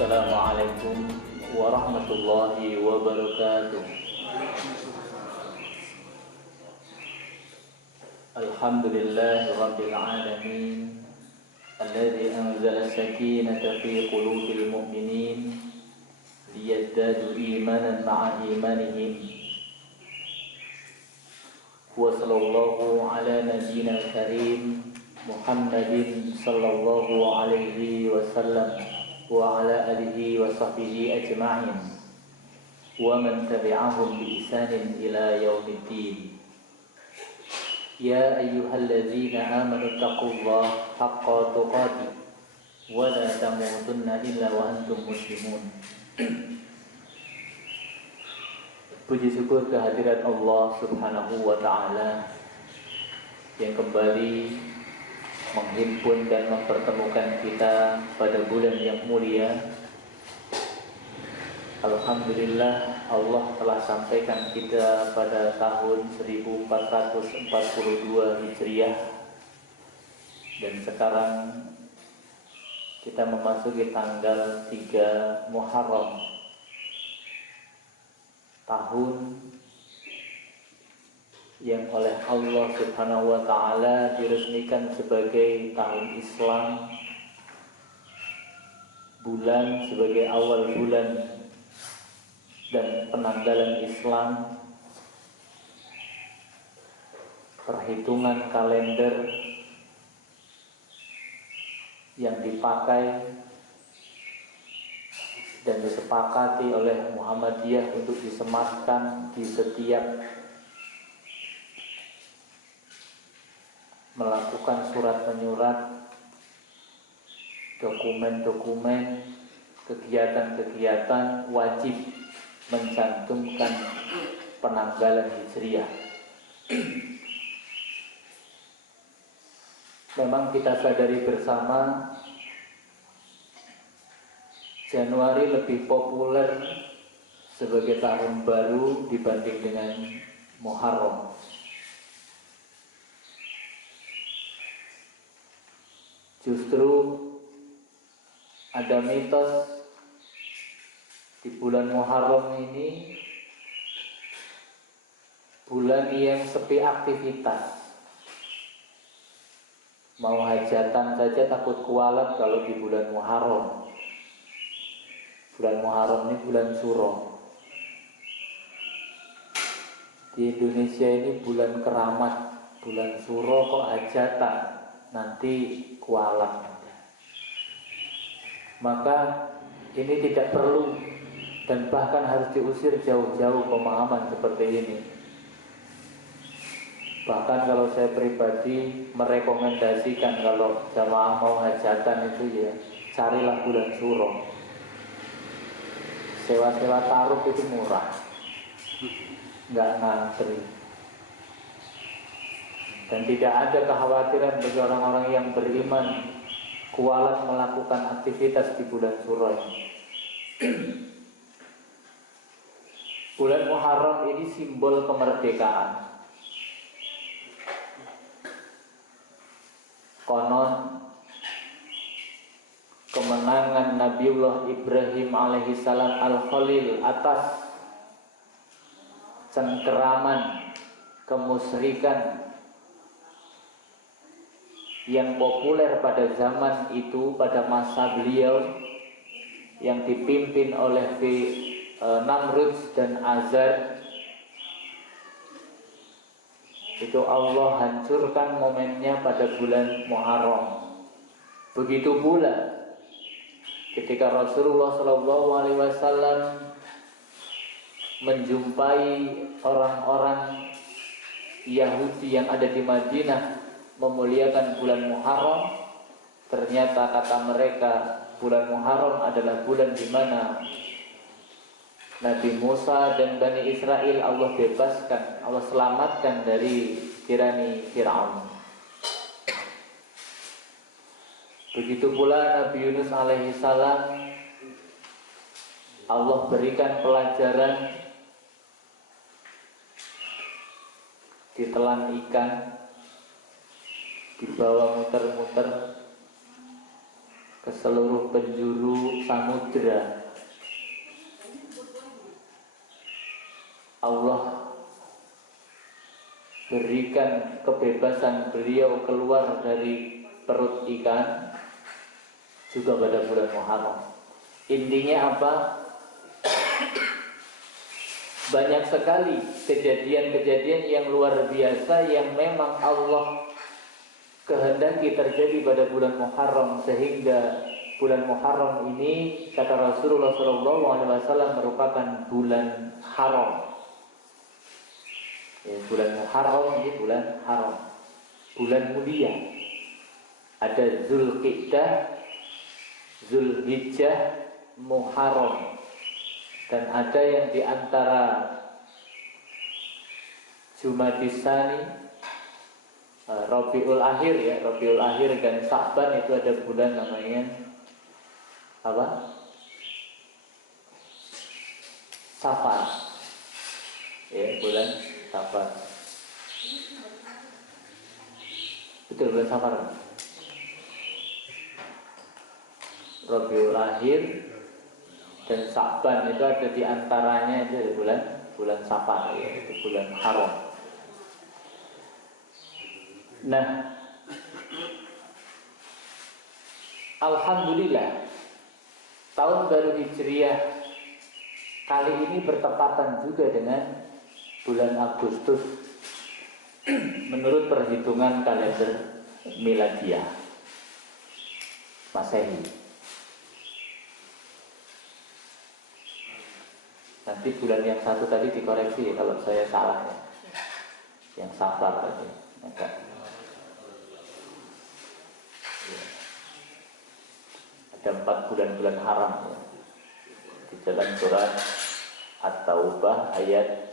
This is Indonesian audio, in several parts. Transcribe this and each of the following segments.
Assalamualaikum warahmatullahi wabarakatuh. Alhamdulillahi rabbil alamin, alladzi anzala as-sakinata fi qulubil mu'minin liyazdadu imanan ma'a imanihim. Wa sallallahu ala nabiyyina karim Muhammadin sallallahu alaihi wasallam wa ala alihi wa sahbihi ajma'in wa man tabi'ahum bi ihsanin ila yaumiddin. Ya ayyuhalladzina amanu taqullaha haqqa tuqatih wa la tamutunna illa wa antum muslimun. Puji syukur kehadirat Allah Subhanahu wa ta'ala yang kembali menghimpun dan mempertemukan kita pada bulan yang mulia. Alhamdulillah, Allah telah sampaikan kita pada tahun 1442 Hijriah, dan sekarang kita memasuki tanggal 3 Muharram, tahun yang oleh Allah Subhanahu wa ta'ala diresmikan sebagai tahun Islam, bulan sebagai awal bulan dan penanggalan Islam, perhitungan kalender yang dipakai dan disepakati oleh Muhammadiyah untuk disematkan di setiap melakukan surat menyurat, dokumen-dokumen, kegiatan-kegiatan wajib mencantumkan penanggalan Hijriah. Memang kita sadari bersama, Januari lebih populer sebagai tahun baru dibanding dengan Muharram. Justru ada mitos di bulan Muharram ini bulan yang sepi aktivitas. Mau hajatan saja takut kualat kalau di bulan Muharram. Bulan Muharram ini bulan Suro. Di Indonesia ini bulan keramat, bulan Suro kok hajatan, nanti kualat. Maka ini tidak perlu dan bahkan harus diusir jauh-jauh pemahaman seperti ini. Bahkan kalau saya pribadi merekomendasikan kalau jamaah mau hajatan itu ya carilah bulan Suro. Sewa-sewa taruh itu murah, nggak ngantri, dan tidak ada kekhawatiran bagi orang-orang yang beriman kualat melakukan aktivitas di bulan Suro ini. Bulan Muharram ini simbol kemerdekaan. Konon kemenangan Nabiullah Ibrahim alaihissalam al-Khalil atas cengkeraman kemusyrikan yang populer pada zaman itu, pada masa beliau yang dipimpin oleh Namrud dan Azar. Itu Allah hancurkan momennya pada bulan Muharram. Begitu pula ketika Rasulullah SAW menjumpai orang-orang Yahudi yang ada di Madinah memuliakan bulan Muharram, ternyata kata mereka bulan Muharram adalah bulan di mana Nabi Musa dan Bani Israel Allah bebaskan, Allah selamatkan dari tirani Fir'aun. Begitu pula Nabi Yunus alaihissalam, Allah berikan pelajaran ditelan ikan, dibawa muter-muter, ke seluruh penjuru samudra. Allah berikan kebebasan beliau keluar dari perut ikan juga pada bulan Muharram. Intinya apa? Banyak sekali kejadian-kejadian yang luar biasa yang memang Allah kehendaki terjadi pada bulan Muharram, sehingga bulan Muharram ini kata Rasulullah SAW merupakan bulan haram. Ya, bulan Muharram ini bulan haram, bulan mulia. Ada Zulqa'dah, Zulhijjah, Muharram, dan ada yang diantara Jumadis Tsani, Rabiul Akhir ya, Rabiul Akhir dan Sa'ban, itu ada bulan namanya apa? Safar. Ya, bulan Safar. Betul, bulan Safar. Rabiul Akhir dan Sa'ban itu ada di antaranya, itu bulan Safar ya, itu bulan haram. Nah, alhamdulillah tahun baru Hijriah kali ini bertepatan juga dengan bulan Agustus menurut perhitungan kalender Miladiah Masehi. Nanti bulan yang satu tadi dikoreksi kalau saya salah ya. Yang Safar tadi. Ada 4 bulan-bulan haram ya. Di dalam surat At-Taubah ayat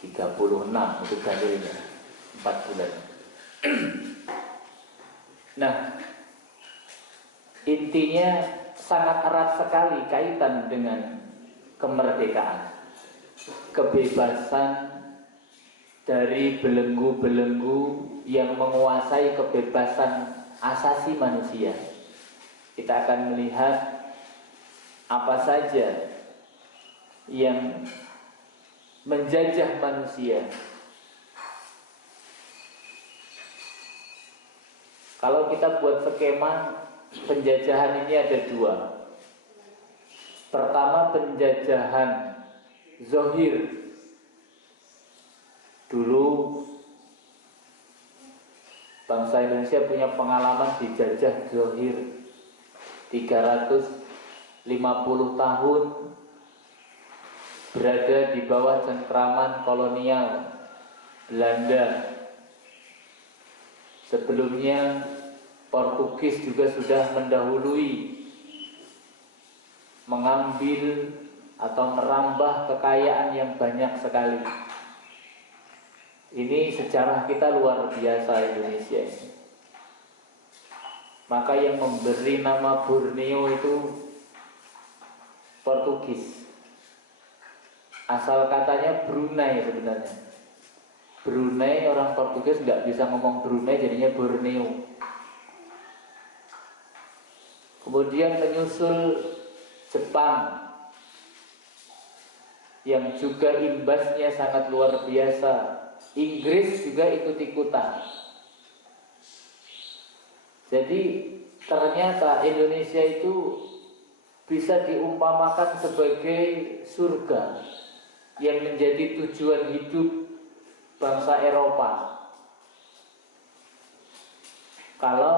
36 itu dalilnya 4 bulan. Nah, intinya sangat erat sekali kaitan dengan kemerdekaan, kebebasan dari belenggu-belenggu yang menguasai kebebasan asasi manusia. Kita akan melihat apa saja yang menjajah manusia. Kalau kita buat skema penjajahan ini ada 2. Pertama, penjajahan zahir. Dulu bangsa Indonesia punya pengalaman dijajah zahir 350 tahun berada di bawah cengkraman kolonial Belanda. Sebelumnya Portugis juga sudah mendahului, mengambil atau merambah kekayaan yang banyak sekali. Ini sejarah kita luar biasa Indonesia ini. Maka yang memberi nama Borneo itu Portugis. Asal katanya Brunei sebenarnya. Brunei, orang Portugis nggak bisa ngomong Brunei, jadinya Borneo. Kemudian menyusul Jepang yang juga imbasnya sangat luar biasa. Inggris juga ikut-ikutan. Jadi ternyata Indonesia itu bisa diumpamakan sebagai surga yang menjadi tujuan hidup bangsa Eropa. Kalau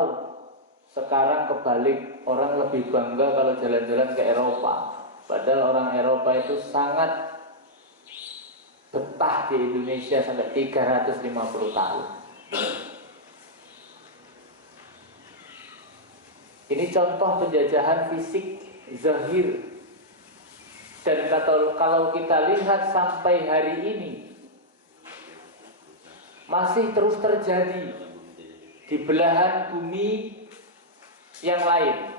sekarang kebalik, orang lebih bangga kalau jalan-jalan ke Eropa, padahal orang Eropa itu sangat betah di Indonesia sampai 350 tahun. Ini contoh penjajahan fisik zahir. Dan kalau kita lihat sampai hari ini masih terus terjadi di belahan bumi yang lain.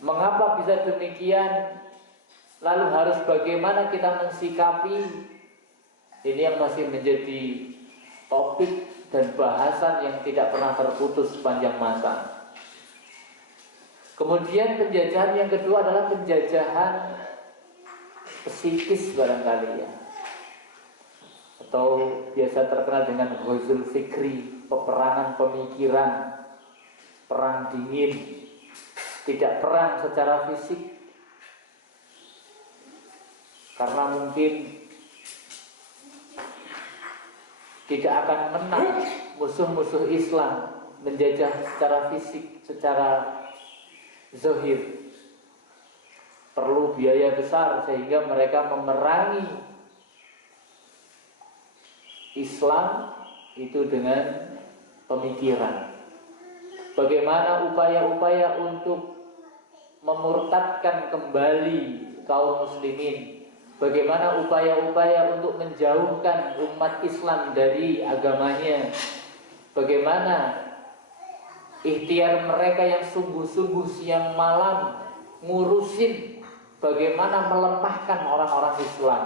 Mengapa bisa demikian? Lalu harus bagaimana kita mensikapi Ini yang masih menjadi topik dan bahasan yang tidak pernah terputus sepanjang masa. Kemudian penjajahan yang kedua adalah penjajahan psikis barangkali ya, atau biasa terkenal dengan ghazul fikri, peperangan pemikiran, perang dingin, tidak perang secara fisik, karena mungkin tidak akan menang musuh-musuh Islam menjajah secara fisik, secara zahir. Perlu biaya besar sehingga mereka memerangi Islam itu dengan pemikiran. Bagaimana upaya-upaya untuk memurtadkan kembali kaum muslimin, bagaimana upaya-upaya untuk menjauhkan umat Islam dari agamanya, bagaimana ikhtiar mereka yang sungguh-sungguh siang malam ngurusin bagaimana melemahkan orang-orang Islam.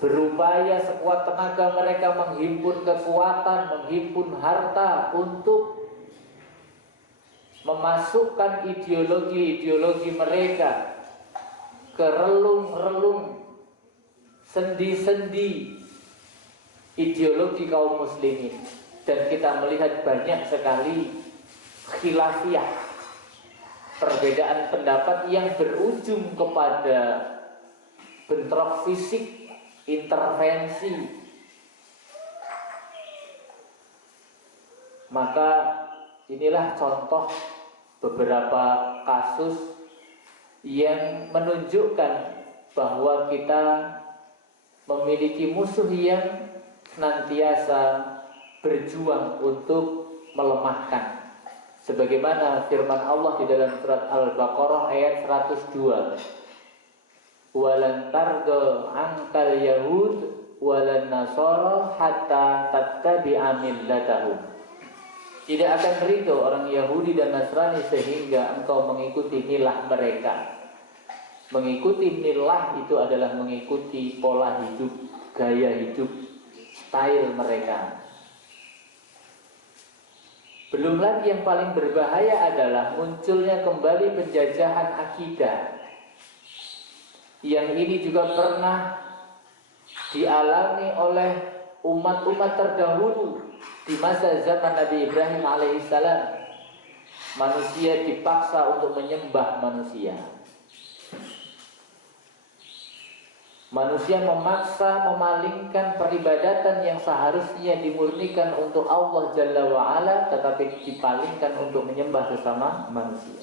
Berupaya sekuat tenaga mereka menghimpun kekuatan, menghimpun harta untuk memasukkan ideologi-ideologi mereka ke relung-relung sendi-sendi ideologi kaum muslimin. Dan kita melihat banyak sekali khilafiyah, perbedaan pendapat yang berujung kepada bentrok fisik, intervensi. Maka inilah contoh beberapa kasus yang menunjukkan bahwa kita memiliki musuh yang senantiasa berjuang untuk melemahkan. Sebagaimana firman Allah di dalam surat Al-Baqarah ayat 102. Walan tardo angkal yahud walan nasara hatta tattabi'a millatahum. Tidak akan ridho orang Yahudi dan Nasrani sehingga engkau mengikuti milah mereka. Mengikuti milah itu adalah mengikuti pola hidup, gaya hidup, style mereka. Belum lagi yang paling berbahaya adalah munculnya kembali penjajahan akidah. Yang ini juga pernah dialami oleh umat-umat terdahulu di masa zaman Nabi Ibrahim alaihissalam. Manusia dipaksa untuk menyembah manusia. Manusia memaksa memalingkan peribadatan yang seharusnya dimurnikan untuk Allah Jalla wa'ala, tetapi dipalingkan untuk menyembah sesama manusia.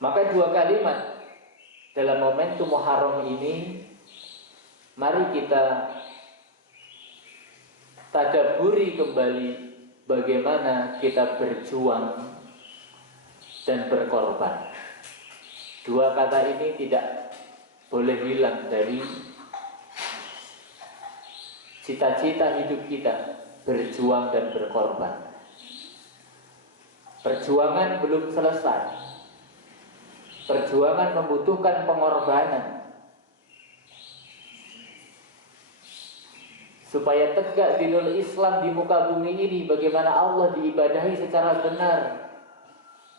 Maka dua kalimat dalam momentum Muharram ini, mari kita tadabburi kembali bagaimana kita berjuang dan berkorban. Dua kata ini tidak boleh hilang dari cita-cita hidup kita, berjuang dan berkorban. Perjuangan belum selesai. Perjuangan membutuhkan pengorbanan. Supaya tegak dinul Islam di muka bumi ini, bagaimana Allah diibadahi secara benar,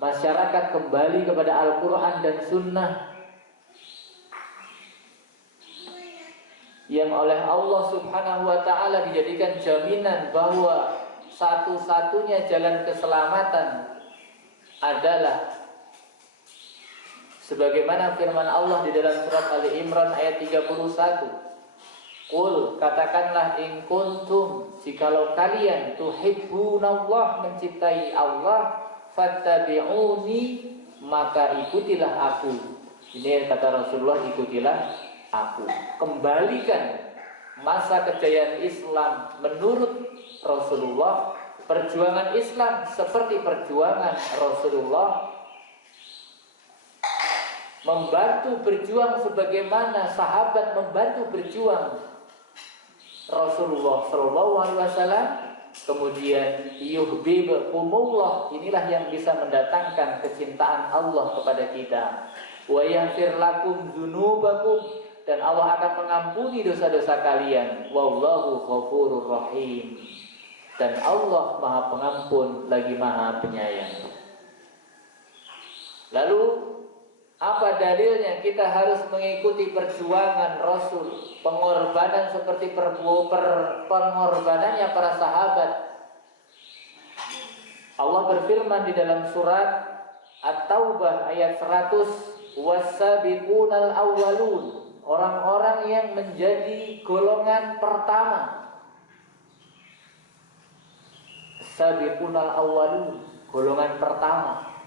masyarakat kembali kepada Al-Quran dan Sunnah yang oleh Allah Subhanahu wa ta'ala dijadikan jaminan bahwa satu-satunya jalan keselamatan adalah sebagaimana firman Allah di dalam surat Ali Imran ayat 31. Qul, katakanlah, in kuntum, jikalau kalian tuhibbunallah, mencintai Allah, fattabi'uni, maka ikutilah aku. Ini kata Rasulullah, ikutilah aku. Kembalikan masa kejayaan Islam menurut Rasulullah. Perjuangan Islam seperti perjuangan Rasulullah, membantu berjuang sebagaimana sahabat membantu berjuang Rasulullah Shallallahu Alaihi Wasallam. Kemudian yuhibbukumullah, inilah yang bisa mendatangkan kecintaan Allah kepada kita. wa yaghfir lakum dzunubakum, dan Allah akan mengampuni dosa-dosa kalian. Wallahu ghafurur rahim, dan Allah Maha Pengampun lagi Maha Penyayang. Lalu apa dalilnya kita harus mengikuti perjuangan Rasul, pengorbanan seperti pengorbanannya para sahabat? Allah berfirman di dalam surat At-Taubah ayat 100, was-sabiqunal awwalun, orang-orang yang menjadi golongan pertama. Sabiqunal awwalun, golongan pertama.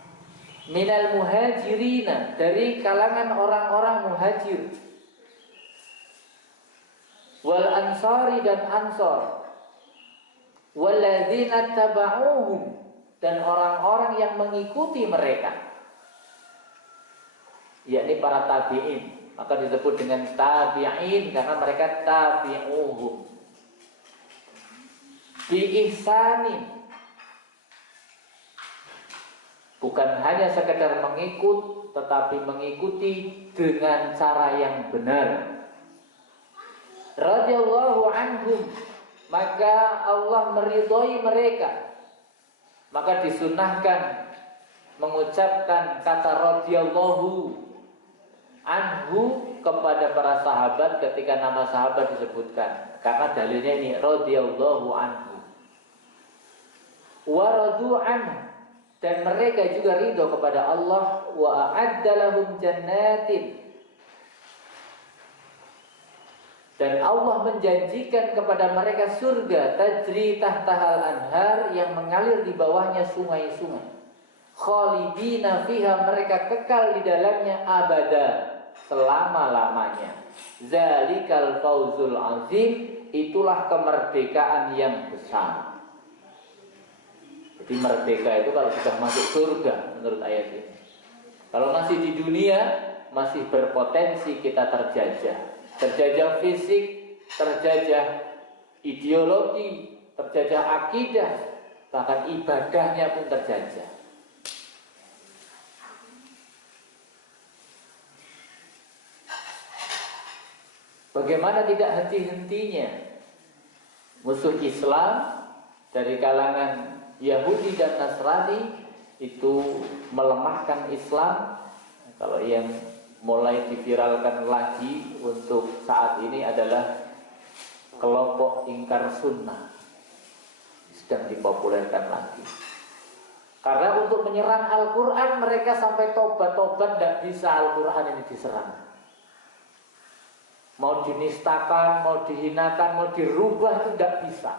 Minal muhajirina, dari kalangan orang-orang muhajir. Wal ansari, dan ansor. Walladzina taba'uhum, dan orang-orang yang mengikuti mereka, yakni para tabi'in. Maka disebut dengan tabi'in karena mereka tabi'uhum bi ihsanin, bukan hanya sekedar mengikut, tetapi mengikuti dengan cara yang benar. Radhiyallahu anhum, maka Allah meridhai mereka. Maka disunnahkan mengucapkan kata radhiyallahu anhu kepada para sahabat ketika nama sahabat disebutkan, karena dalilnya ini radhiyallahu anhu. Wa radu anhu, dan mereka juga ridho kepada Allah. Wa a'adda lahum jannatin, dan Allah menjanjikan kepada mereka surga tajri tahtahal anhar, yang mengalir di bawahnya sungai-sungai. Khalidina fiha, mereka kekal di dalamnya abada, selama-lamanya. Zalikal fawzul azim, itulah kemerdekaan yang besar. Jadi merdeka itu kalau sudah masuk surga menurut ayat ini. Kalau masih di dunia, masih berpotensi kita terjajah. Terjajah fisik, terjajah ideologi, terjajah akidah, bahkan ibadahnya pun terjajah. Bagaimana tidak henti-hentinya musuh Islam dari kalangan Yahudi dan Nasrani itu melemahkan Islam. Kalau yang mulai diviralkan lagi untuk saat ini adalah kelompok ingkar sunnah, sedang dipopulerkan lagi. Karena untuk menyerang Al-Quran mereka sampai tobat-tobat, tidak bisa Al-Quran ini diserang. Mau dinistakan, mau dihinakan, mau dirubah itu tidak bisa.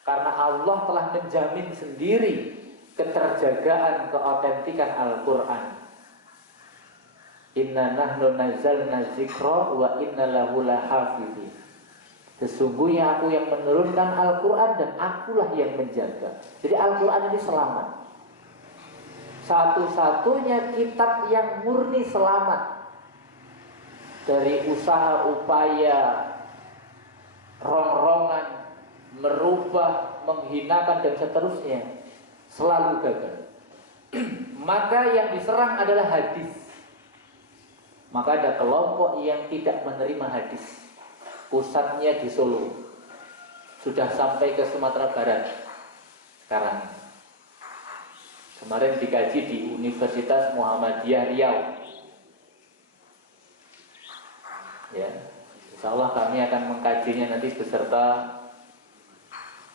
Karena Allah telah menjamin sendiri keterjagaan, keautentikan Al-Quran. Inna nahnu nazzalna dzikra wa inna lahu lahafidhin. Sesungguhnya aku yang menurunkan Al-Quran dan akulah yang menjaga. Jadi Al-Quran ini selamat. Satu-satunya kitab yang murni selamat dari usaha upaya rong-rongan, merubah, menghinakan dan seterusnya, selalu gagal. Maka yang diserang adalah hadis. Maka ada kelompok yang tidak menerima hadis. Pusatnya di Solo, sudah sampai ke Sumatera Barat sekarang. Kemarin dikaji di Universitas Muhammadiyah Riau. Ya, insya Allah kami akan mengkajinya nanti beserta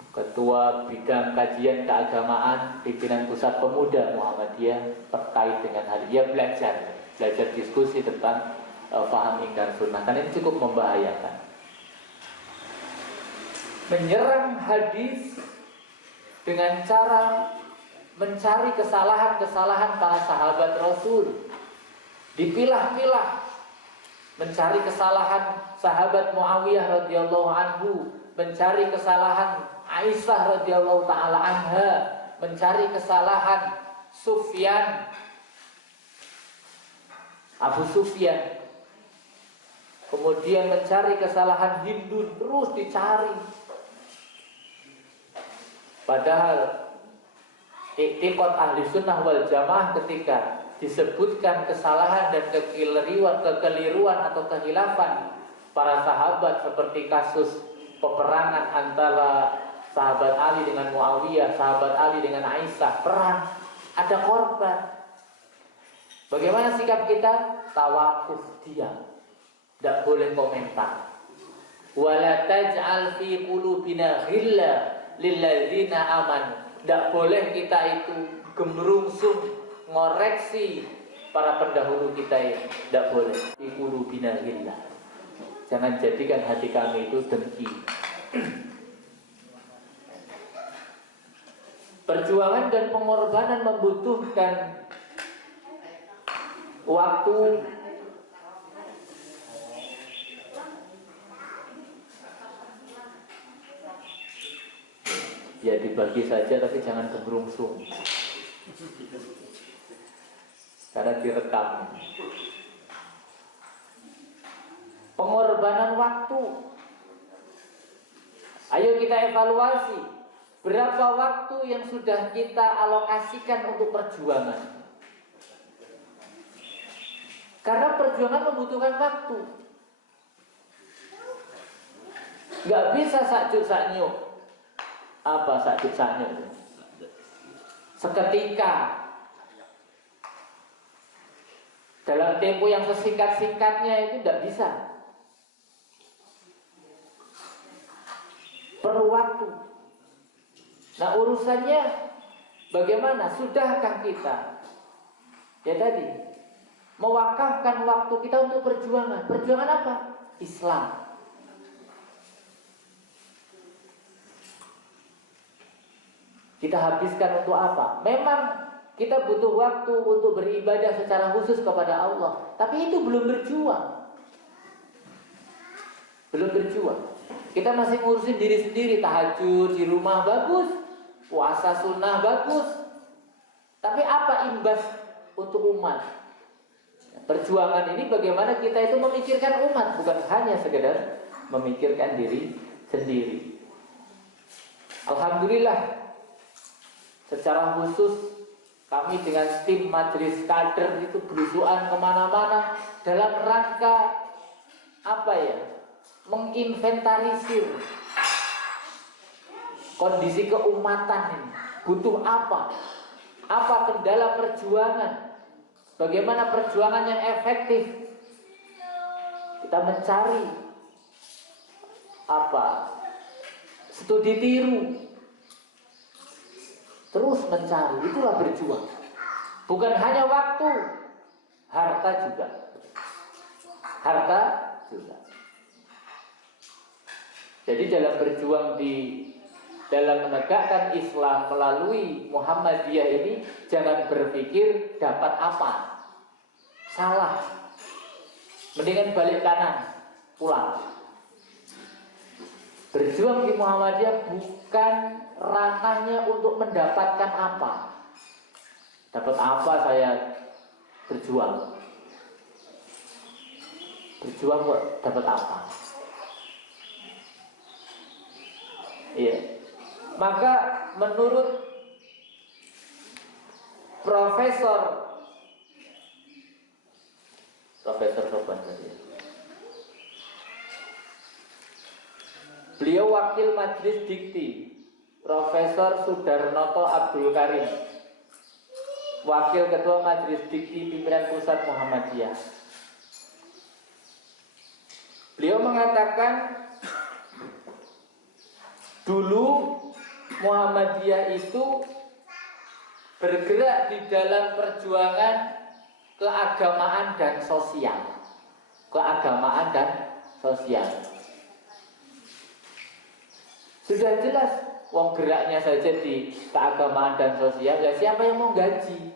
Ketua Bidang Kajian Keagamaan Pimpinan Pusat Pemuda Muhammadiyah terkait dengan hal dia belajar diskusi tentang paham ingkar sunnah. Karena ini cukup membahayakan. Menyerang hadis dengan cara mencari kesalahan-kesalahan para sahabat Rasul, dipilah-pilah, mencari kesalahan sahabat Muawiyah radhiyallahu anhu, mencari kesalahan Aisyah radhiyallahu taala anha, mencari kesalahan Sufyan, Abu Sufyan, kemudian mencari kesalahan Hindun, terus dicari. Padahal i'tiqad ahli sunnah wal jamaah ketika disebutkan kesalahan dan kekeliruan atau kehilafan para sahabat, seperti kasus peperangan antara sahabat Ali dengan Muawiyah, sahabat Ali dengan Aisyah, perang, ada korban. Bagaimana sikap kita? Tawakuf, diam, tidak boleh komentar. Wala taj'al fi qulubina ghilla lilladzina amanu. Tidak boleh kita itu gemerungsung ngoreksi para pendahulu kita ini. Tidak boleh. Fi qulubina ghilla. Jangan jadikan hati kami itu dengki. Perjuangan dan pengorbanan membutuhkan waktu, ya dibagi saja tapi jangan gemerungsung, karena direkam. Pengorbanan waktu. Ayo kita evaluasi, berapa waktu yang sudah kita alokasikan untuk perjuangan. Karena perjuangan membutuhkan waktu. Gak bisa sakjuk saknyuk. Apa sakjuk saknyuk? Seketika, dalam tempo yang sesingkat-singkatnya itu tidak bisa. Perlu waktu. Nah, urusannya bagaimana? Sudahkah kita, ya tadi, mewakafkan waktu kita untuk perjuangan? Perjuangan apa? Islam. Kita habiskan untuk apa? Memang kita butuh waktu untuk beribadah secara khusus kepada Allah, tapi itu belum berjuang. Belum berjuang. Kita masih ngurusin diri sendiri, tahajud di rumah bagus, puasa sunnah bagus, tapi apa imbas untuk umat? Perjuangan ini bagaimana kita itu memikirkan umat, bukan hanya sekedar memikirkan diri sendiri. Alhamdulillah, secara khusus kami dengan tim majelis kader itu berusuhan kemana-mana dalam rangka apa ya? Menginventarisir kondisi keumatan ini. Butuh apa? Apa kendala perjuangan? Bagaimana perjuangan yang efektif? Kita mencari apa? Studi tiru. Terus mencari, itulah berjuang. Bukan hanya waktu, harta juga. Harta juga. Jadi dalam berjuang dalam menegakkan Islam melalui Muhammadiyah ini, jangan berpikir dapat apa. Salah. Mendingan balik kanan, pulang. Berjuang di Muhammadiyah bukan ranahnya untuk mendapatkan apa. Dapat apa saya berjuang? Berjuang kok dapat apa? Iya. Maka menurut Profesor Sopan tadi, beliau wakil majelis dikti, Profesor Sudarnoto Abdul Karim, wakil ketua majelis dikti pimpinan pusat Muhammadiyah. Beliau mengatakan, dulu Muhammadiyah itu bergerak di dalam perjuangan keagamaan dan sosial. Keagamaan dan sosial. Sudah jelas, wong geraknya saja di keagamaan dan sosial. Ya, siapa yang mau gaji?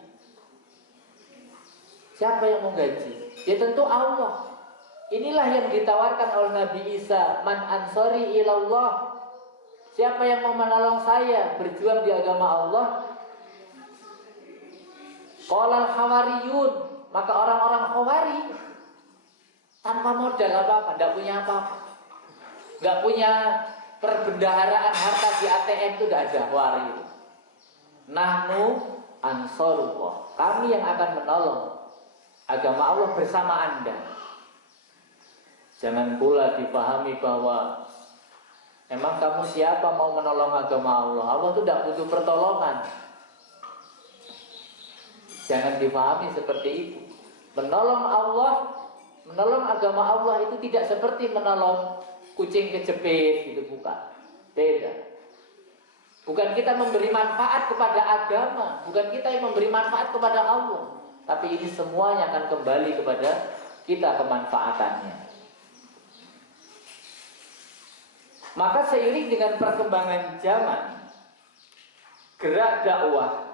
Siapa yang mau gaji? Ya tentu Allah. Inilah yang ditawarkan oleh Nabi Isa, man ansori ilallah. Siapa yang mau menolong saya berjuang di agama Allah? Qalal hawariyun, maka orang-orang Khawari tanpa modal apa-apa, tidak punya apa-apa, nggak punya perbendaharaan harta di ATM itu, tidak ada Khawari itu. Nahnu ansarullah. Kami yang akan menolong agama Allah bersama Anda. Jangan pula dipahami bahwa emang kamu siapa mau menolong agama Allah? Allah itu tidak butuh pertolongan. Jangan dipahami seperti itu. Menolong Allah, menolong agama Allah itu tidak seperti menolong kucing kejepit gitu, bukan. Beda. Bukan kita memberi manfaat kepada agama, bukan kita yang memberi manfaat kepada Allah, tapi ini semuanya akan kembali kepada kita kemanfaatannya. Maka seiring dengan perkembangan zaman, gerak dakwah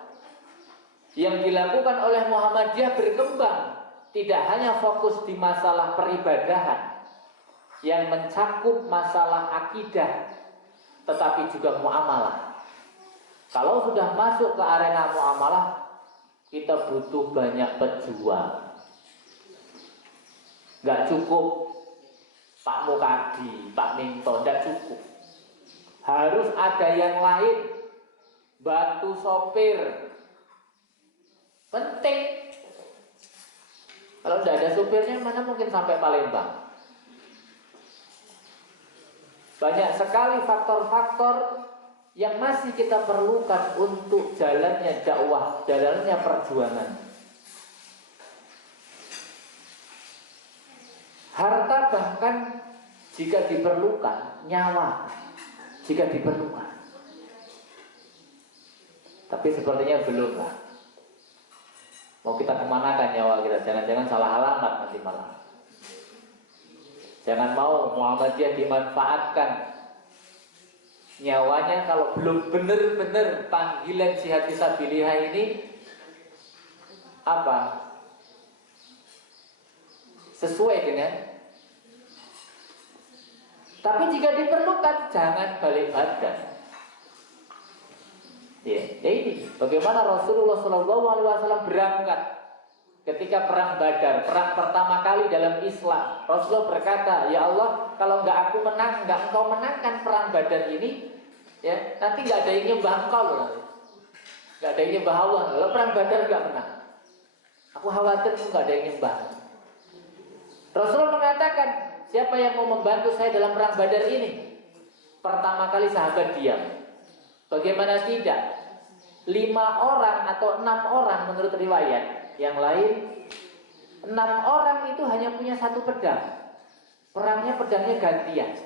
yang dilakukan oleh Muhammadiyah berkembang, tidak hanya fokus di masalah peribadahan yang mencakup masalah akidah, tetapi juga muamalah. Kalau sudah masuk ke arena muamalah, kita butuh banyak pejuang. Gak cukup Pak Mukadi, Pak Minto, gak cukup. Harus ada yang lain, bantu sopir. Penting. Kalau tidak ada supirnya, mana mungkin sampai Palembang? Banyak sekali faktor-faktor yang masih kita perlukan untuk jalannya dakwah, jalannya perjuangan. Harta bahkan jika diperlukan, nyawa jika diperlukan. Tapi sepertinya belum lah. Mau kita kemanakan nyawa kita? Jangan-jangan salah alamat nanti malah. Jangan mau Muhammadiyah dimanfaatkan nyawanya kalau belum benar-benar panggilan jihad fisabilillah ini apa? Sesuai dengan. Tapi jika diperlukan, jangan balik badan. Ya, ini bagaimana Rasulullah SAW berangkat ketika perang Badar, perang pertama kali dalam Islam. Rasulullah berkata, ya Allah, kalau nggak aku menang, nggak engkau menangkan perang Badar ini, ya nanti nggak ada yang nyembah engkau loh, nggak ada yang nyembah Allah. Kalau perang Badar nggak menang, aku khawatir tuh nggak ada yang nyembah. Rasulullah mengatakan, siapa yang mau membantu saya dalam perang Badar ini? Pertama kali sahabat diam. Bagaimana tidak? 5 orang atau 6 orang menurut riwayat yang lain, 6 orang itu hanya punya 1 pedang. Perangnya pedangnya gantian.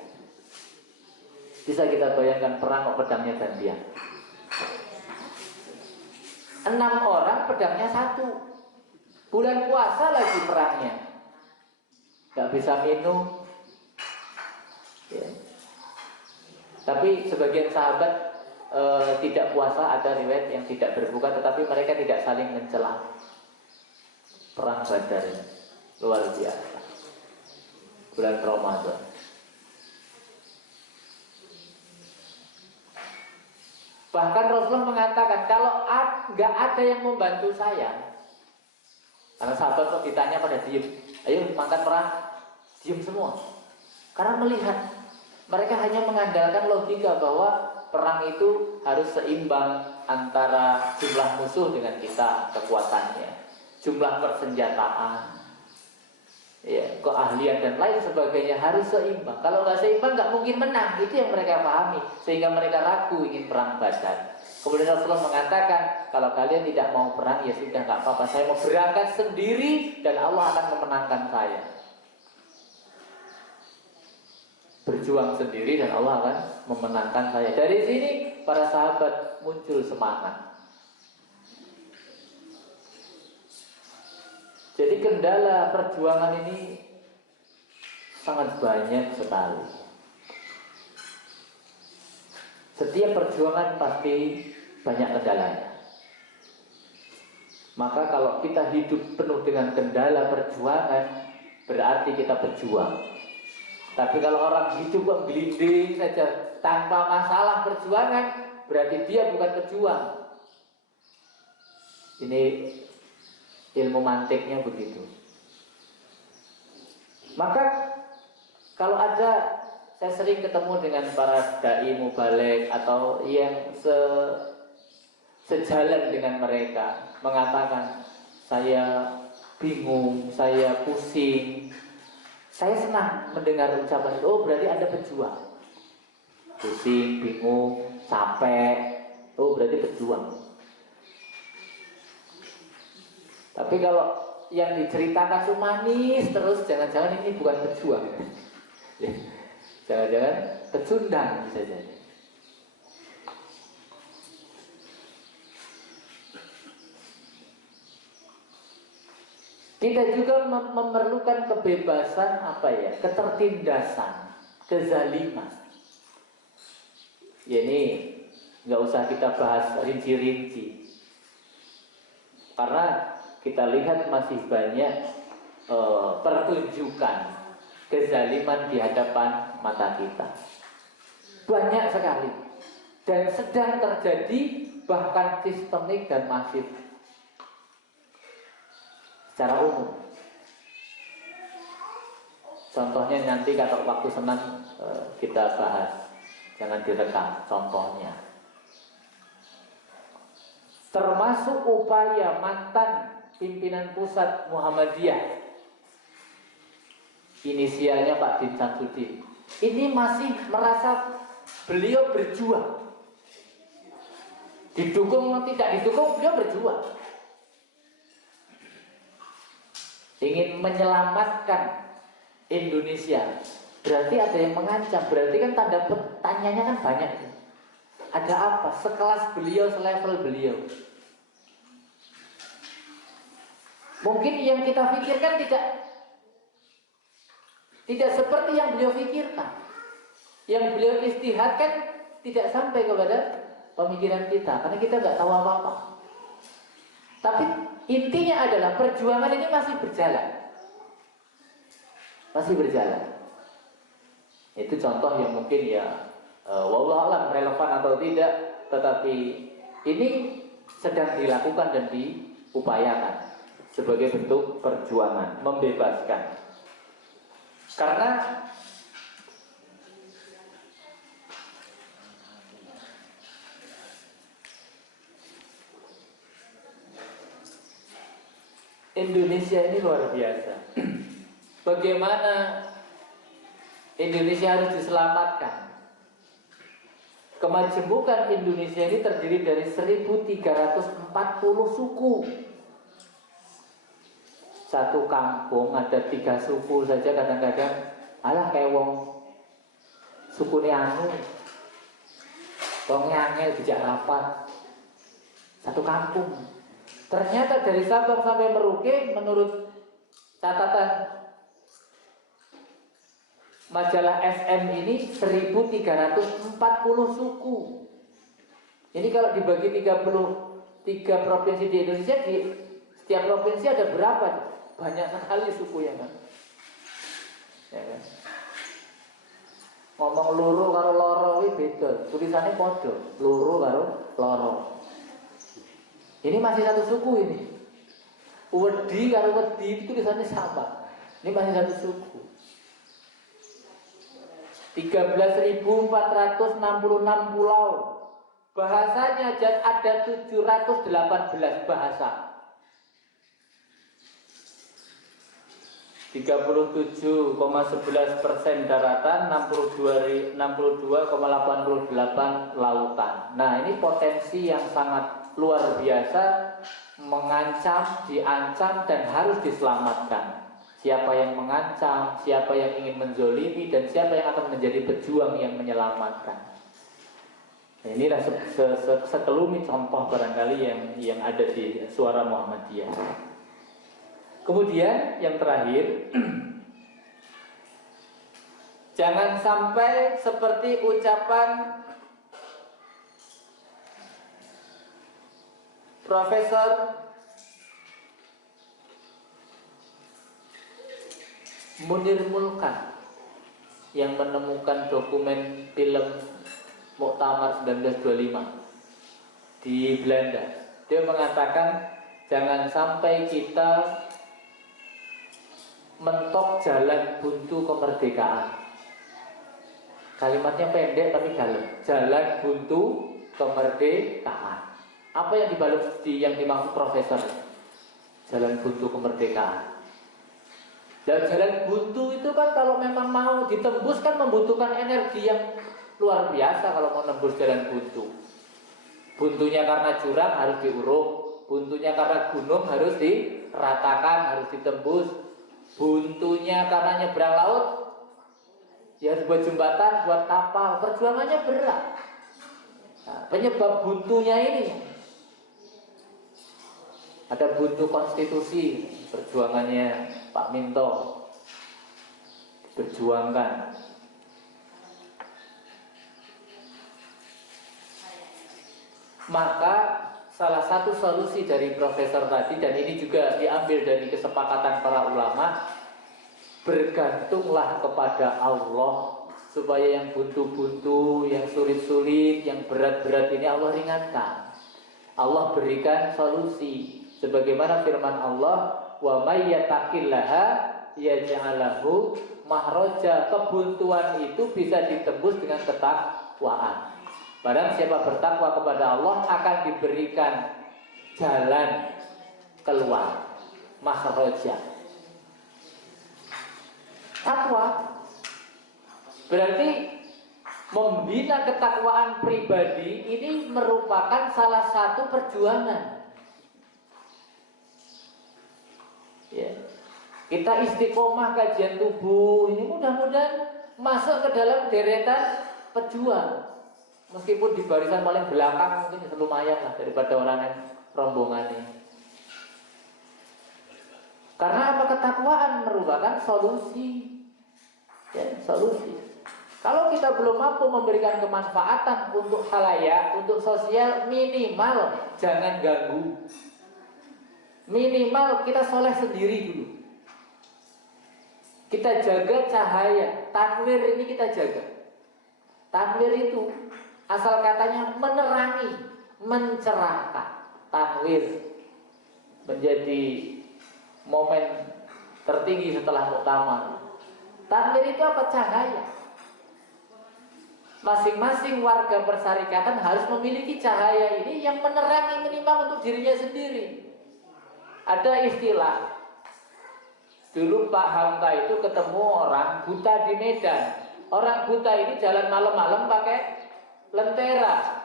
Bisa kita bayangkan perang kok pedangnya gantian. 6 orang pedangnya 1. Bulan puasa lagi perangnya. Gak bisa minum ya. Tapi sebagian sahabat tidak puasa, ada riwayat yang tidak berbuka, tetapi mereka tidak saling mencela. Perang Badar luar biasa. Bulan Ramadan. Bahkan Rasulullah mengatakan, kalau nggak ada yang membantu saya, karena sahabat kok ditanya pada diem, ayo mangkat perang, diem semua. Karena melihat mereka hanya mengandalkan logika bahwa perang itu harus seimbang antara jumlah musuh dengan kita, kekuatannya, jumlah persenjataan, ya, keahlian dan lain sebagainya harus seimbang. Kalau nggak seimbang nggak mungkin menang. Itu yang mereka pahami, sehingga mereka ragu ingin perang Badar. Kemudian Rasulullah mengatakan, kalau kalian tidak mau perang ya sudah nggak apa-apa, saya mau berangkat sendiri dan Allah akan memenangkan saya. Berjuang sendiri dan Allah akan memenangkan saya. Dari sini para sahabat muncul semangat. Jadi kendala perjuangan ini sangat banyak sekali. Setiap perjuangan pasti banyak kendalanya. Maka kalau kita hidup penuh dengan kendala perjuangan, berarti kita berjuang. Tapi kalau orang hidup kok gelinding saja tanpa masalah perjuangan, berarti dia bukan pejuang. Ini ilmu mantiknya begitu. Maka kalau ada, saya sering ketemu dengan para dai mubaligh atau yang sejalan dengan mereka, mengatakan saya bingung, saya pusing. Saya senang mendengar ucapan itu. Oh, berarti Anda pejuang. Pusing, bingung, capek. Oh, berarti pejuang. Tapi kalau yang diceritakan itu manis terus, jangan-jangan ini bukan pejuang. Jangan-jangan pecundang bisa jadi. Kita juga memerlukan kebebasan ketertindasan, kezaliman. Ya ini nggak usah kita bahas rinci-rinci, karena kita lihat masih banyak pertunjukan kezaliman di hadapan mata kita. Banyak sekali dan sedang terjadi, bahkan sistemik dan masif secara umum. Contohnya nanti kalau waktu senang kita bahas, jangan direkam contohnya. Termasuk upaya mantan pimpinan pusat Muhammadiyah, inisialnya Pak Din Samsudin, ini masih merasa beliau berjuang. Didukung atau tidak didukung, beliau berjuang. Ingin menyelamatkan Indonesia. Berarti ada yang mengancam. Berarti kan tanda pertanyaannya kan banyak. Ada apa? Sekelas beliau, selevel beliau. Mungkin yang kita pikirkan tidak seperti yang beliau pikirkan. Yang beliau istihadkan tidak sampai kepada pemikiran kita, karena kita nggak tahu apa-apa. Tapi intinya adalah perjuangan ini masih berjalan. Masih berjalan. Itu contoh yang mungkin wallahu a'lam relevan atau tidak, tetapi ini sedang dilakukan dan diupayakan sebagai bentuk perjuangan, membebaskan. Karena Indonesia ini luar biasa. Bagaimana Indonesia harus diselamatkan? Kemajemukan Indonesia ini terdiri dari 1340 suku. Satu kampung ada 3 suku saja kadang-kadang. Alah kayak wong suku ini wong angel dijak rapat. Satu kampung. Ternyata dari Sabang sampai Merauke, menurut catatan majalah SM ini 1340 suku. Ini kalau dibagi 33 provinsi di Indonesia, di setiap provinsi ada berapa? Banyak sekali suku ya kan? Ya kan? Ngomong loro karo loro ini beda, tulisannya podo. Loro karo loro. Ini masih satu suku ini. Wedi karo wedi itu tulisannya sama. Ini masih satu suku. 13.466 pulau. Bahasanya ada 718 bahasa. 37,11% daratan, 62,88 lautan. Nah, ini potensi yang sangat luar biasa, mengancam, diancam, dan harus diselamatkan. Siapa yang mengancam, siapa yang ingin menzolimi, dan siapa yang akan menjadi pejuang yang menyelamatkan. Nah, inilah sekelumit contoh barangkali yang ada di Suara Muhammadiyah. Kemudian yang terakhir, jangan sampai seperti ucapan Profesor Munir Mulkan yang menemukan dokumen film Muktamar 1925 di Belanda. Dia mengatakan jangan sampai kita mentok jalan buntu kemerdekaan. Kalimatnya pendek tapi dalam. Jalan buntu kemerdekaan. Apa yang yang dimaksud profesor? Jalan buntu kemerdekaan. Dan jalan buntu itu kan kalau memang mau ditembus kan membutuhkan energi yang luar biasa kalau mau nembus jalan buntu. Buntunya karena jurang harus diuruk, buntunya karena gunung harus diratakan, harus ditembus. Buntunya karena nyebrang laut, ya harus buat jembatan, buat kapal. Perjuangannya berat. Nah, penyebab buntunya ini ada buntu konstitusi, perjuangannya Pak Minto diperjuangkan. Maka salah satu solusi dari profesor tadi, dan ini juga diambil dari kesepakatan para ulama, bergantunglah kepada Allah supaya yang buntu-buntu, yang sulit-sulit, yang berat-berat ini Allah ringankan. Allah berikan solusi. Sebagaimana firman Allah, wa may yattaqillaha yaj'al lahu mahraja. Kebuntuan itu bisa ditembus dengan ketakwaan. Barang siapa bertakwa kepada Allah akan diberikan jalan keluar, mahraja. Takwa berarti membina ketakwaan pribadi ini merupakan salah satu perjuangan. Ya. Kita istiqomah kajian tubuh ini mudah-mudahan masuk ke dalam deretan pejuang. Meskipun di barisan paling belakang mungkin lumayan lah daripada orang yang rombongan ini. Karena apa? Ketakwaan merupakan solusi. Ya, solusi. Kalau kita belum mampu memberikan kemanfaatan untuk khalayak, untuk sosial, minimal jangan ganggu. Minimal kita soleh sendiri dulu. Kita jaga cahaya. Tanwir ini kita jaga. Tanwir itu asal katanya menerangi, mencerahkan. Tanwir menjadi momen tertinggi setelah muktamar. Tanwir itu apa? Cahaya. Masing-masing warga persyarikatan harus memiliki cahaya ini yang menerangi minimal untuk dirinya sendiri. Ada istilah, dulu Pak Hamka itu ketemu orang buta di Medan. Orang buta ini jalan malam-malam pakai lentera.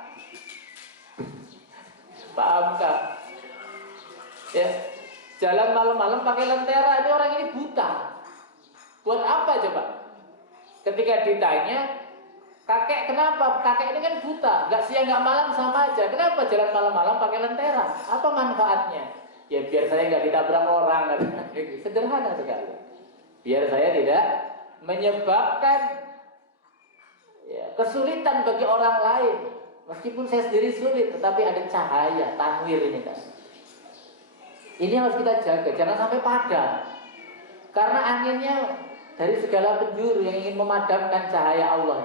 Pak Hamka, ya, jalan malam-malam pakai lentera. Ini orang ini buta. Buat apa coba? Ketika ditanya, kakek kenapa? Kakek ini kan buta, nggak siang nggak malam sama aja. Kenapa jalan malam-malam pakai lentera? Apa manfaatnya? Ya biar saya nggak ditabrak orang. Sederhana sekali. Biar saya tidak menyebabkan kesulitan bagi orang lain. Meskipun saya sendiri sulit, tetapi ada cahaya, tanwir ini kan. Ini harus kita jaga, jangan sampai padam. Karena anginnya dari segala penjuru yang ingin memadamkan cahaya Allah.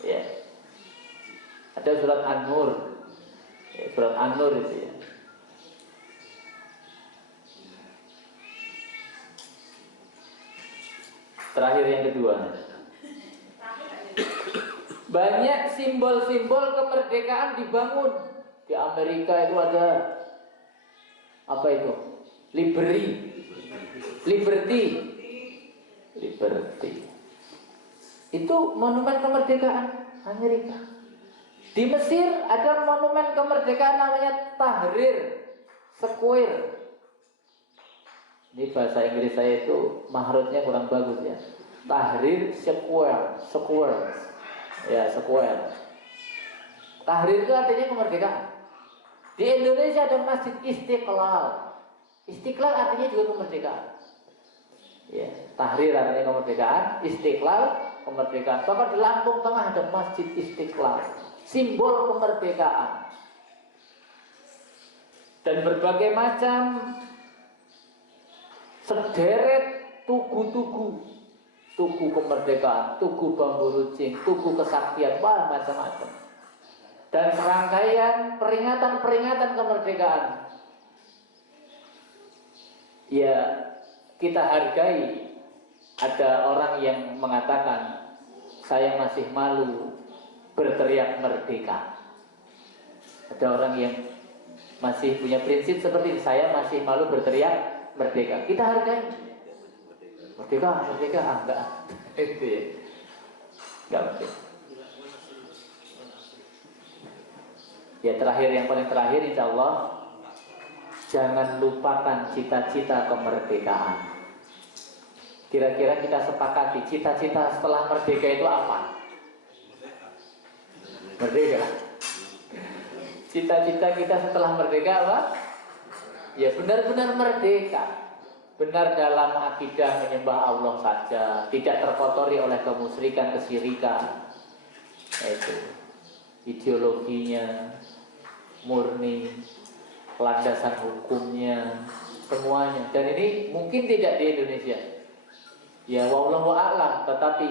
Ya. Ada surat An-Nur. Ya, surat An-Nur itu ya. Terakhir yang kedua. Banyak simbol-simbol kemerdekaan dibangun. Di Amerika itu ada apa itu? Liberty. Itu monumen kemerdekaan Amerika. Di Mesir ada monumen kemerdekaan namanya Tahrir Square. Ini bahasa Inggris saya itu mahrutnya kurang bagus ya. Tahrir Square. Ya, square. Tahrir itu artinya kemerdekaan. Di Indonesia ada Masjid Istiqlal. Istiqlal artinya juga kemerdekaan. Ya, Tahrir artinya kemerdekaan, Istiqlal kemerdekaan. Bahkan di Lampung Tengah ada Masjid Istiqlal, simbol kemerdekaan. Dan berbagai macam sederet tugu kemerdekaan, tugu bambu runcing, tugu kesaktian, macam-macam. Dan serangkaian peringatan kemerdekaan. Ya, kita hargai. Ada orang yang mengatakan, saya masih malu berteriak merdeka. Ada orang yang masih punya prinsip seperti saya masih malu berteriak merdeka. Kita hargai. Merdeka, merdeka, enggak. Itu ya. Enggak mungkin. Ya terakhir, yang paling terakhir insya Allah, jangan lupakan cita-cita kemerdekaan. Kira-kira kita sepakati cita-cita setelah merdeka itu apa? Merdeka. Cita-cita kita setelah merdeka apa? Ya benar-benar merdeka. Benar dalam akidah menyembah Allah saja, tidak terkotori oleh kemusyrikan, kesyirikan. Itu ideologinya murni, landasan hukumnya, semuanya. Dan ini mungkin tidak di Indonesia. Ya wallahu a'lam, tetapi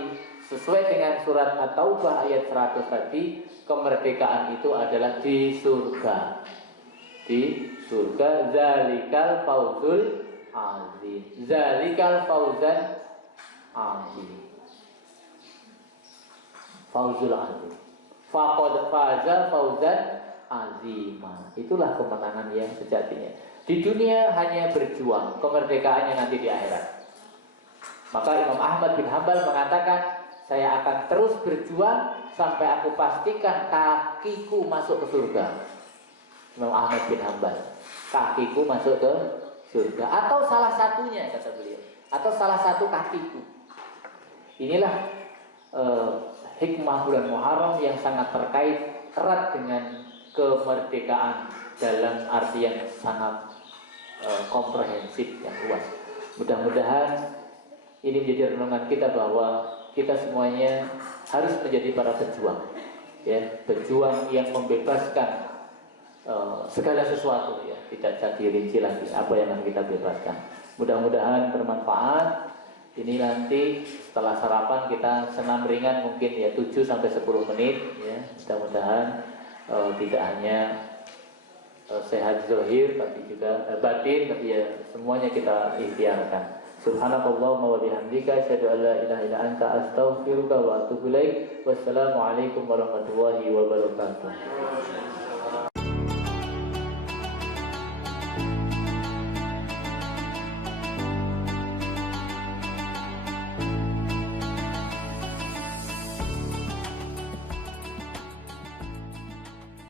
sesuai dengan surat At-Taubah ayat 100 tadi, kemerdekaan itu adalah di surga. Di surga, zalikal fauzul azim. Zalikal fauzan azim. Fauzul azim. Faqad faza fauzan azima. Itulah kemenangan yang sejatinya. Di dunia hanya berjuang, kemerdekaannya nanti di akhirat. Maka Imam Ahmad bin Hanbal mengatakan, saya akan terus berjuang sampai aku pastikan kakiku masuk ke surga. Imam Ahmad bin Hanbal, kakiku masuk ke surga, atau salah satunya, kata beliau, atau salah satu kakiku. Inilah hikmah bulan Muharram yang sangat terkait erat dengan kemerdekaan dalam arti yang sangat komprehensif, yang luas. Mudah-mudahan ini menjadi renungan kita bahwa kita semuanya harus menjadi para pejuang, ya, pejuang yang membebaskan segala sesuatu, ya, tidak jadi rinci lagi apa yang akan kita bebaskan. Mudah-mudahan bermanfaat. Ini nanti setelah sarapan kita senam ringan mungkin ya 7 sampai 10 menit, ya. Mudah-mudahan tidak hanya sehat zahir tapi juga batin, tapi ya semuanya kita ikhtiarkan. Subhanakallahumma wa bihamdika asyhadu an la ilaha illa anta astaghfiruka wa atubu ilaik. Wassalamualaikum warahmatullahi wabarakatuh.